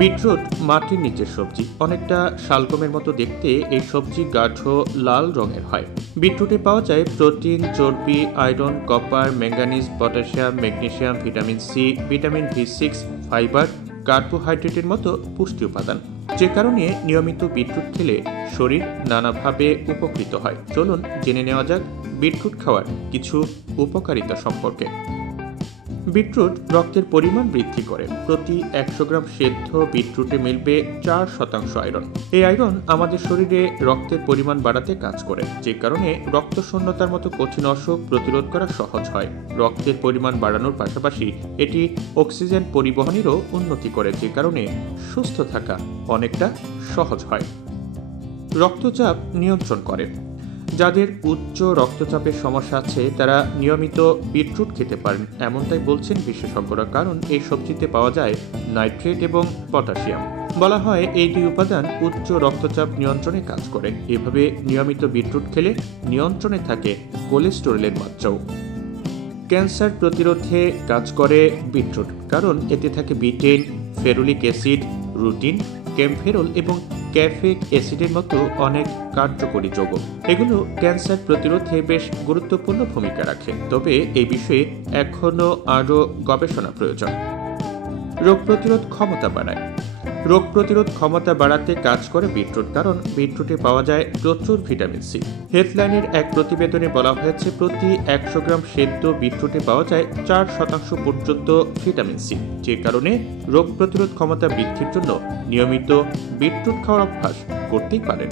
Beetroot মাটির নিচের সবজি, অনেকটা শালগমের মতো দেখতে। এই সবজি গাঢ় লাল রঙের হয়। বিটরুটে পাওয়া যায় প্রোটিন, চর্বি, iron, copper, manganese, potassium, magnesium, vitamin C, vitamin B6, fibre, কার্বোহাইড্রেটের মতো পুষ্টি উপাদান, যে কারণে নিয়মিত বিটরুট খেলে শরীর নানাভাবে উপকৃত হয়। চলুন জেনে নেওয়া যাক বিটরুট খাওয়ার কিছু উপকারিতা সম্পর্কে। বিটরুট রক্তের পরিমাণ বৃদ্ধি করে। প্রতি 100 গ্রাম সেদ্ধ বিটরুটে মিলবে 4% আয়রন। এই আয়রন আমাদের শরীরে রক্তের পরিমাণ বাড়াতে কাজ করে, যে কারণে রক্তশূন্যতার মতো কঠিন অসুখ প্রতিরোধ করা সহজ হয়। রক্তের পরিমাণ বাড়ানোর পাশাপাশি এটি অক্সিজেন পরিবহনেরও উন্নতি করে, যে কারণে সুস্থ থাকা অনেকটা সহজ হয়। রক্তচাপ নিয়ন্ত্রণ করে। যাদের উচ্চ রক্তচাপের সমস্যা আছে তারা নিয়মিত বিটরুট খেতে পারেন, এমনটাই বলছেন বিশেষজ্ঞরা, কারণ এই সবজিতে পাওয়া যায় নাইট্রেট এবং পটাশিয়াম। বলা হয় এই দুই উপাদান উচ্চ রক্তচাপ নিয়ন্ত্রণে কাজ করে। এভাবে নিয়মিত বিটরুট খেলে নিয়ন্ত্রণে থাকে কোলেস্টেরলের মাত্রাও। ক্যান্সার প্রতিরোধে কাজ করে বিটরুট, কারণ এতে থাকে বিটেন, ফেরুলিক অ্যাসিড, রুটিন, ক্যাম্ফেরল এবং ক্যাফিক অ্যাসিডের মতো অনেক কার্যকরী যৌগ। এগুলো ক্যান্সার প্রতিরোধে বেশ গুরুত্বপূর্ণ ভূমিকা রাখে। তবে এই বিষয়ে এখনও আরও গবেষণা প্রয়োজন। রোগ প্রতিরোধ ক্ষমতা বাড়ায়। রোগ প্রতিরোধ ক্ষমতা বাড়াতে কাজ করে বিটরুট, কারণ বিটরুটে পাওয়া যায় প্রচুর ভিটামিন সি। হেলথলাইনের এক প্রতিবেদনে বলা হয়েছে প্রতি 100 গ্রাম সেদ্ধ বিটরুটে পাওয়া যায় 4% পর্যন্ত ভিটামিন সি, যে কারণে রোগ প্রতিরোধ ক্ষমতা বৃদ্ধির জন্য নিয়মিত বিটরুট খাওয়ার অভ্যাস করতেই পারেন।